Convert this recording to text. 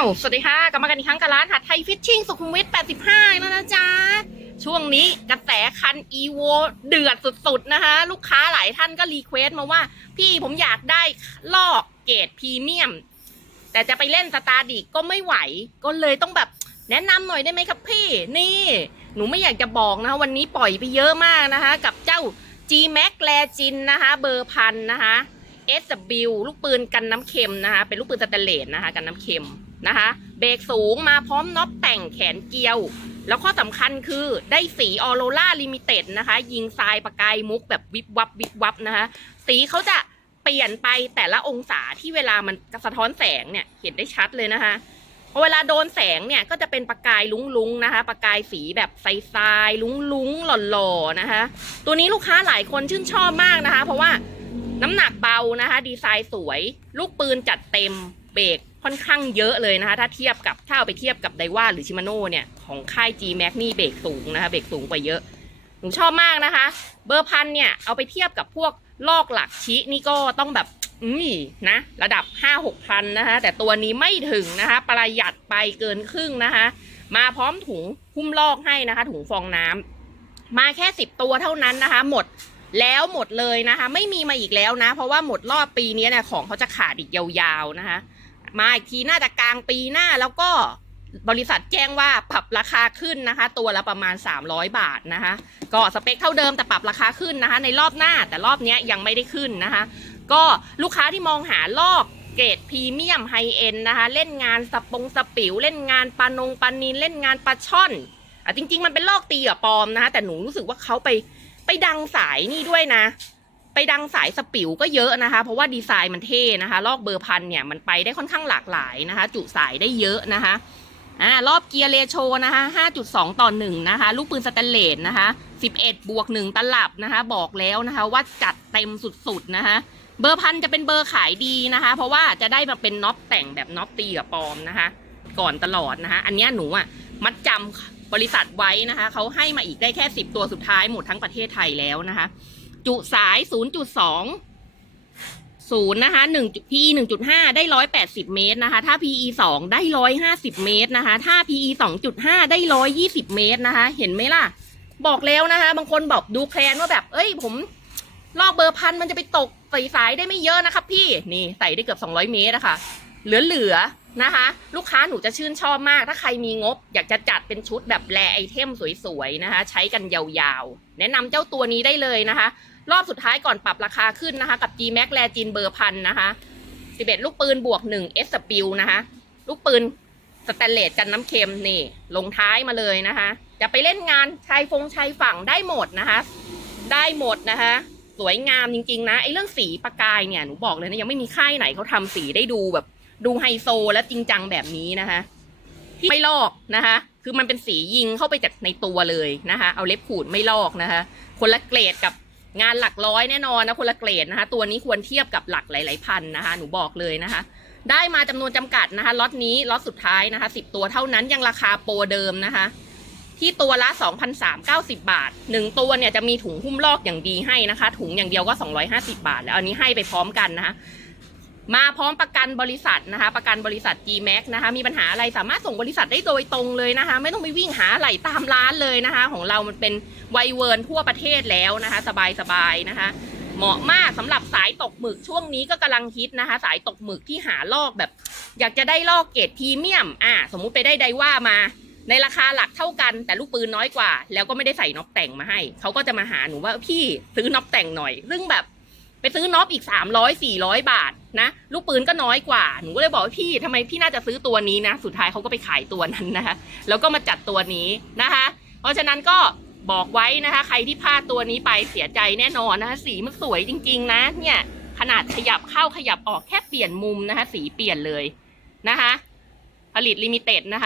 าวสวัสดีค่ะกลับมากันอีกครั้งกับร้านหัดไทยฟิชชิ่งสุขุมวิท 85 แล้วนะจ๊ะ ช่วงนี้กระแสคันอีโวเดือดสุดๆนะคะ ลูกค้าหลายท่านก็รีเควสต์มาว่า พี่ผมอยากได้ลอกเกรดพรีเมียม แต่จะไปเล่นสตาร์ดิกก็ไม่ไหว ก็เลยต้องแบบแนะนำหน่อยได้ไหมครับพี่ นี่ หนูไม่อยากจะบอกนะคะวันนี้ปล่อยไปเยอะมากนะคะ กับเจ้า G Max แลจินนะคะ เบอร์พันนะคะ SW ลูกปืนกันน้ำเค็มนะคะ เป็นลูกปืนสแตนเลสนะคะ กันน้ำเค็ม นะคะ เบรกสูงมาพร้อมน็อปแต่งแขนเกียว แล้วข้อสำคัญคือได้สีออโรล่าลิมิเต็ดนะคะ ยิงทรายประกายมุกแบบวิบวับวิบวับนะคะ สีเขาจะเปลี่ยนไปแต่ละองศาที่เวลามันสะท้อนแสงเนี่ยเห็นได้ชัดเลยนะคะพอเวลาโดนแสงเนี่ยก็จะเป็นประกายลุ้งๆนะคะ ประกายสีแบบใสๆลุ้งๆหล่อๆนะคะ ตัวนี้ลูกค้าหลายคนชื่นชอบมากนะคะ เพราะว่าน้ำหนักเบานะคะ ดีไซน์สวย ลูกปืนจัดเต็ม เบรกค่อนข้างเยอะเลยนะคะ ถ้าเทียบกับถ้าเอาไปเทียบกับไดว่าหรือชิมาโน่เนี่ย ของค่าย G Max นี่เบรกสูงนะคะ เบรกสูงกว่าเยอะ หนูชอบมากนะคะ เบอร์พันเนี่ยเอาไปเทียบกับพวกลอกหลักชินี่ก็ต้องแบบอืมนะ ระดับห้าหกพันนะคะ แต่ตัวนี้ไม่ถึงนะคะ ประหยัดไปเกินครึ่งนะคะ มาพร้อมถุงหุ้มลอกให้นะคะ ถุงฟองน้ำมาแค่สิบตัวเท่านั้นนะคะ หมดแล้วหมดเลยนะคะ ไม่มีมาอีกแล้วนะ เพราะว่าหมดรอบปีนี้เนี่ยของเขาจะขาดอีกยาวๆนะคะ มาอีกทีน่าจะกลางปีหน้าแล้วก็บริษัทแจ้งว่าปรับราคาขึ้นนะคะ ตัวละประมาณ 300 บาทนะคะ ก็สเปคเท่าเดิมแต่ปรับราคาขึ้นนะคะ ในรอบหน้าแต่รอบนี้ยังไม่ได้ขึ้นนะคะ ก็ลูกค้าที่มองหาลอกเกรดพรีเมียมไฮเอ็นนะคะ เล่นงานสปงสปิวเล่นงานปานงปานินเล่นงานปลาช่อนอะจริง ๆ มันเป็นลอกตีกับปลอมนะคะแต่หนูรู้สึกว่าเขาไปไปดังสายนี่ด้วยนะ ดังสายสปิวก็เยอะนะคะ เพราะว่าดีไซน์มันเท่นะคะ ลอกเบอร์พันเนี่ยมันไปได้ค่อนข้างหลากหลายนะคะ จุสายได้เยอะนะคะอ่ารอบเกียร์เรโชนะคะ5.2 ต่อ1นะคะ ลูกปืนสแตนเลสนะคะ 11 บวก 1 ตลับนะคะ บอกแล้วนะคะว่าจัดเต็มสุดๆนะคะ เบอร์พันจะเป็นเบอร์ขายดีนะคะ เพราะว่าจะได้มาเป็นน็อปแต่งแบบน็อปตีกับปลอมนะคะ ก่อนตลอดนะคะ อันนี้หนูอะมัดจำบริษัทไว้นะคะ เขาให้มาอีกได้แค่ 10 ตัวสุดท้ายหมดทั้งประเทศไทยแล้วนะคะ จุสาย 0.2ศูนย์นะคะหนึ่ง PE หนึ่งจุดห้าได้ร้อยแปดสิบเมตรนะคะ ถ้า PE สองได้ร้อยห้าสิบเมตรนะคะ ถ้า PE สองจุดห้าได้ร้อยยี่สิบเมตรนะคะ เห็นไหมล่ะ บอกแล้วนะคะ บางคนบอกดูแคลนว่าแบบ เอ้ย ผมลอกเบอร์พันมันจะไปตกใส่สายได้ไม่เยอะนะครับพี่ นี่ใส่ได้เกือบ 200 เมตรอะคะเหลือๆ นะคะ ลูกค้าหนูจะชื่นชอบมาก ถ้าใครมีงบ อยากจะจัดเป็นชุดแบบแลไอเทมสวยๆนะคะ ใช้กันยาวๆ แนะนำเจ้าตัวนี้ได้เลยนะคะ รอบสุดท้ายก่อนปรับราคาขึ้นนะคะ กับ G Max แลจินเบอร์พันนะคะ 11 ลูกปืนบวก 1 S สปิลนะคะ ลูกปืนสแตนเลสกันน้ำเค็มนี่ ลงท้ายมาเลยนะคะ จะไปเล่นงานชายฟงชายฝั่งได้หมดนะคะ ได้หมดนะคะสวยงามจริงๆนะไอ้เรื่องสีประกายเนี่ยหนูบอกเลยนะยังไม่มีค่ายไหนเขาทำสีได้ดูแบบ ดูไฮโซและจริงจังแบบนี้นะคะที่ไม่ลอกนะคะ คือมันเป็นสียิงเข้าไปจากในตัวเลยนะคะ เอาเล็บขูดไม่ลอกนะคะ คนละเกรดกับงานหลักร้อยแน่นอนนะคนละเกรดนะคะ ตัวนี้ควรเทียบกับหลักหลาย ๆ พันนะคะ หนูบอกเลยนะคะ ได้มาจำนวนจำกัดนะคะล็อตนี้ล็อตสุดท้ายนะคะ10ตัวเท่านั้นยังราคาโปรเดิมนะคะ ที่ตัวละ 2,390 บาท 1 ตัวเนี่ยจะมีถุงหุ้มลอกอย่างดีให้นะคะ ถุงอย่างเดียวก็ 250 บาท แล้วอันนี้ให้ไปพร้อมกันนะคะ มาพร้อมประกันบริษัทนะคะ ประกันบริษัท G-Max นะคะ มีปัญหาอะไรสามารถส่งบริษัทได้โดยตรงเลยนะคะ ไม่ต้องไปวิ่งหาไหลตามร้านเลยนะคะ ของเรามันเป็นไวเวิร์นทั่วประเทศแล้วนะคะ สบายๆนะคะ เหมาะมากสำหรับสายตกหมึกช่วงนี้ก็กำลังฮิตนะคะ สายตกหมึกที่หาลอกแบบ อยากจะได้ลอกเกรดพรีเมียม อ่า สมมุติไปได้ไดว่ามา ในราคาหลักเท่ากัน แต่ลูกปืนน้อยกว่า แล้วก็ไม่ได้ใส่น็อปแต่งมาให้เขาก็จะมาหาหนูว่าพี่ซื้อน็อปแต่งหน่อย ซึ่งแบบ ไปซื้อน็อปอีกสามร้อยสี่ร้อยบาทนะ ลูกปืนก็น้อยกว่า หนูก็เลยบอกว่าพี่ทำไมพี่น่าจะซื้อตัวนี้นะ สุดท้ายเขาก็ไปขายตัวนั้นนะคะ แล้วก็มาจัดตัวนี้นะคะ เพราะฉะนั้นก็บอกไว้นะคะ ใครที่พลาดตัวนี้ไปเสียใจแน่นอนนะคะ สีมันสวยจริง ๆ นะ เนี่ย ขนาดขยับเข้าขยับออกแค่เปลี่ยนมุมนะคะ สีเปลี่ยนเลยนะคะ ผลิตลิมิเต็ดนะคะ